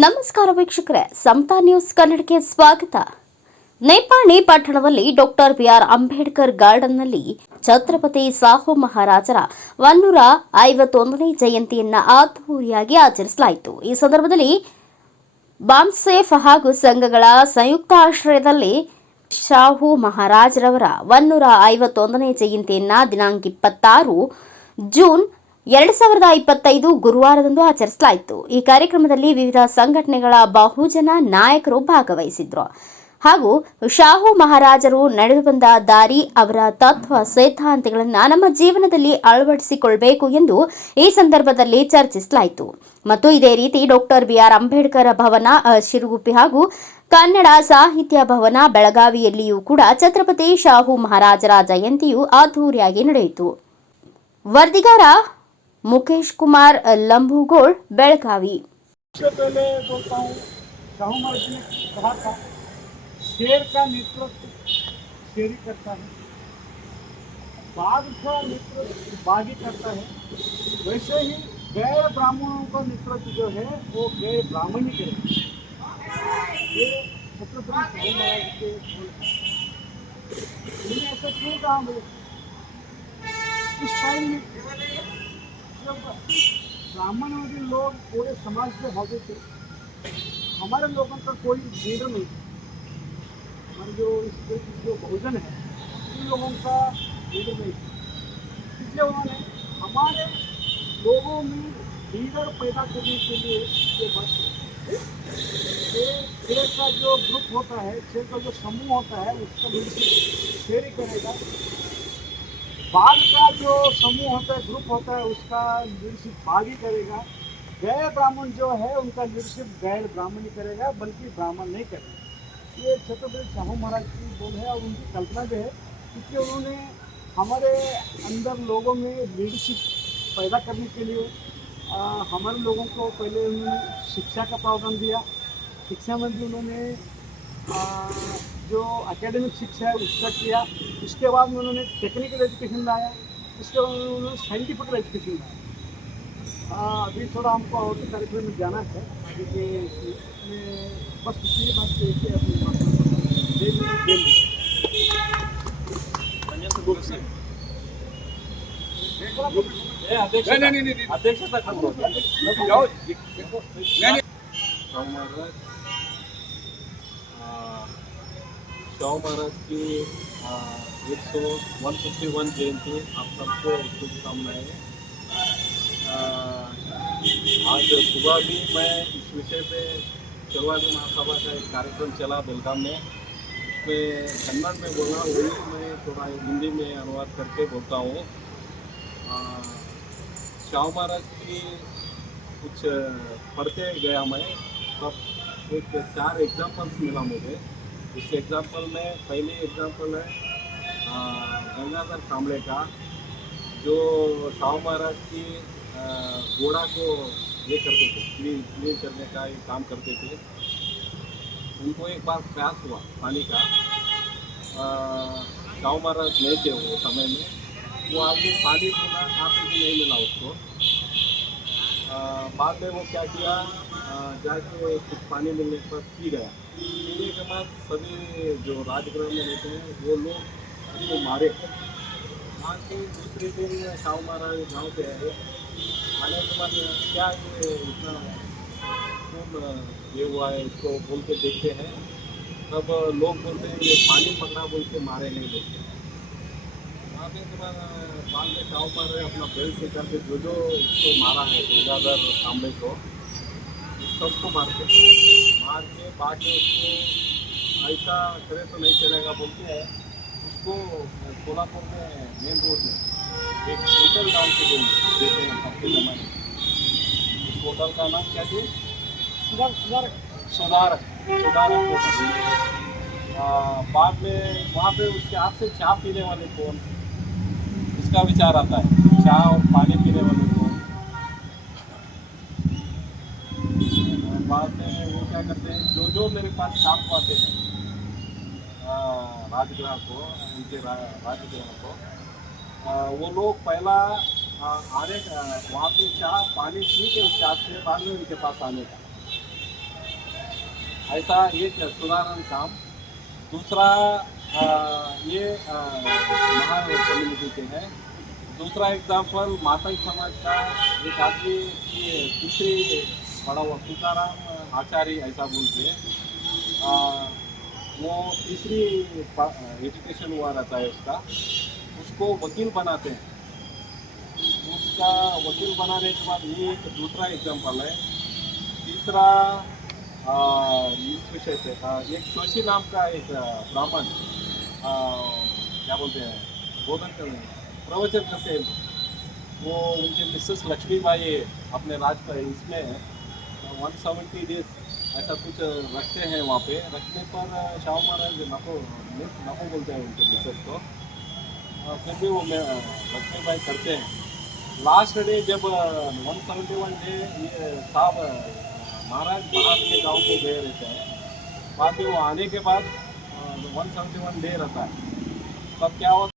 ನಮಸ್ಕಾರ ವೀಕ್ಷಕರೇ, ಸಮತಾ ನ್ಯೂಸ್ ಕನ್ನಡಕ್ಕೆ ಸ್ವಾಗತ. ನೇಪಾಳಿ ಪಟ್ಟಣದಲ್ಲಿ ಡಾಕ್ಟರ್ ಬಿಆರ್ ಅಂಬೇಡ್ಕರ್ ಗಾರ್ಡನ್ನಲ್ಲಿ ಛತ್ರಪತಿ ಸಾಹು ಮಹಾರಾಜರ 151ನೇ ಜಯಂತಿಯನ್ನು ಅದ್ದೂರಿಯಾಗಿ ಆಚರಿಸಲಾಯಿತು. ಈ ಸಂದರ್ಭದಲ್ಲಿ ಬಾಮ್ಸೇಫ್ ಹಾಗೂ ಸಂಘಗಳ ಸಂಯುಕ್ತ ಆಶ್ರಯದಲ್ಲಿ ಶಾಹು ಮಹಾರಾಜರವರ 151ನೇ ಜಯಂತಿಯನ್ನು ದಿನಾಂಕ 26 ಜೂನ್ 2025 ಗುರುವಾರದಂದು ಆಚರಿಸಲಾಯಿತು. ಈ ಕಾರ್ಯಕ್ರಮದಲ್ಲಿ ವಿವಿಧ ಸಂಘಟನೆಗಳ ಬಹುಜನ ನಾಯಕರು ಭಾಗವಹಿಸಿದ್ರು ಹಾಗೂ ಶಾಹು ಮಹಾರಾಜರು ನಡೆದು ಬಂದ ದಾರಿ, ಅವರ ತತ್ವ ಸಿದ್ಧಾಂತಗಳನ್ನು ನಮ್ಮ ಜೀವನದಲ್ಲಿ ಅಳವಡಿಸಿಕೊಳ್ಳಬೇಕು ಎಂದು ಈ ಸಂದರ್ಭದಲ್ಲಿ ಚರ್ಚಿಸಲಾಯಿತು. ಮತ್ತು ಇದೇ ರೀತಿ ಡಾಕ್ಟರ್ ಬಿಆರ್ ಅಂಬೇಡ್ಕರ್ ಭವನ ಶಿರುಗುಪ್ಪಿ ಹಾಗೂ ಕನ್ನಡ ಸಾಹಿತ್ಯ ಭವನ ಬೆಳಗಾವಿಯಲ್ಲಿಯೂ ಕೂಡ ಛತ್ರಪತಿ ಶಾಹು ಮಹಾರಾಜರ ಜಯಂತಿಯು ಅದ್ದೂರಿಯಾಗಿ ನಡೆಯಿತು. ವರದಿಗಾರ मुकेश कुमार लंबूगोड़ बेलगावी। सबसे पहले बोलता हूँ, शाहू महाराज जी ने कहा था शेर का नेतृत्व शेरी करता है, बाघ का नेतृत्व बाघी करता है, वैसे ही गैर ब्राह्मणों का नेतृत्व जो है वो गैर ब्राह्मण ही करेगा। ये छत्रपति शाहू महाराज के बोल है। ऐसा क्यों कहा मुझे इस टाइम में जब ब्राह्मणवादी लोग पूरे समाज से होते थे, हमारे लोगों का कोई लीडर नहीं था। हमारे जो इस देश जो बहुजन है उन लोगों का लीडर नहीं था, इसलिए उन्होंने हमारे लोगों में लीडर पैदा करने के लिए ये बात शेर का जो ग्रुप होता है, शेर का जो समूह होता है उसका लीडरशिप शेर ही करेगा। बाघ का जो समूह होता है, ग्रुप होता है, उसका लीडरशिप बाघ ही करेगा। गैर ब्राह्मण जो है उनका लीडरशिप गैर ब्राह्मण ही करेगा, बल्कि ब्राह्मण नहीं करेगा। ये छत्रपति शाहू महाराज की बोल है और उनकी कल्पना भी है, क्योंकि उन्होंने हमारे अंदर लोगों में लीडरशिप पैदा करने के लिए हमारे लोगों को पहले उन्होंने शिक्षा का प्रावधान दिया। शिक्षा में भी उन्होंने जो एकेडमिक शिक्षा है उसका किया, उसके बाद में उन्होंने टेक्निकल एजुकेशन लाया, उसके बाद उन्होंने साइंटिफिकल एजुकेशन लाया। अभी थोड़ा हमको और कार्यक्रम में जाना है, क्योंकि बस इतनी बात कहते अपनी बात शाहू महाराज की 151 जयंती आप सबको शुभकामनाएं। आज सुबह भी मैं इस विषय पे चरवादी महासभा का एक कार्यक्रम चला बेलगाम में, उसमें कन्नड़ में बोला, वही मैं थोड़ा हिंदी में अनुवाद करके बोलता हूँ। शाहू महाराज की कुछ पढ़ते गया मैं, तब एक 4 एग्जाम्पल्स मिला मुझे। इस एग्जाम्पल में पहली एग्जाम्पल है गंगाधर कांबले का, जो शाहू महाराज की घोड़ा को ये करते थे, क्लीन करने का ये काम करते थे। उनको एक बार प्यास हुआ पानी का, शाहू महाराज नहीं थे वो समय में, वो आदमी पानी पीना कहाँ पे भी नहीं मिला उसको। बाद में वो क्या किया, जाके कुछ पानी मिलने पर पी गया। पीने के बाद सभी जो राजगृह में रहते हैं वो लोग उसको मारे। मार के दूसरे दिन शाहू महाराज गाँव पे आए, आने के बाद क्या ये इतना खून ये हुआ है, इसको बोल के देखते हैं। तब लोग बोलते हैं ये पानी पकड़ा बोल के मारे नहीं बोलते। मारने के बाद में शाहू महाराज अपना बेल्ट से करके जो उसको मारा है गंगाधर कांबले को, सबको मार के बाद में उसको ऐसा करे तो नहीं चलेगा बोलते हैं। उसको कोल्हापुर में मेन रोड में एक होटल नाम से देते हैं सबके जमाने। उस होटल का नाम क्या थी? सुधारक होटल। बाद में वहाँ पे उसके हाथ से चाय पीने वाले कौन, इसका विचार आता है, चाय और पानी पीने वाले कौन। बाद में वो क्या करते हैं, जो मेरे पास काम को आते हैं राजगृह को, उनके राजगृह को, वो लोग पहला आने का वहाँ पे चाय पानी पी के उसके हाथ से बाद में उनके पास आने का। ऐसा एक सुधारण काम। दूसरा ये महान कम्युनिटी के हैं। दूसरा एग्जाम्पल मातंग समाज का एक आदमी की तीसरी बड़ा हुआ तुकाराम आचार्य ऐसा बोलते हैं। वो तीसरी एजुकेशन हुआ रहता है उसका, उसको वकील बनाते हैं। उसका वकील बनाने के बाद ये एक दूसरा एग्जाम्पल है। तीसरा इस विषय से एक जोशी नाम का एक ब्राह्मण क्या बोलते हैं बोधन कर प्रवचन करते हैं। वो उनके मिसेस लक्ष्मीबाई अपने राज पर इसमें 170 डेज ऐसा कुछ रखते हैं। वहाँ पे रखने पर शाह महाराज नको बोलते हैं उनके मिसेस को। फिर भी वो लक्ष्मीबाई करते हैं। लास्ट डे जब 171 डे ये साहब महाराज बाहर के गांव को गए रहते हैं। बाद में वो आने के बाद 171 डे रहता है। तब क्या होता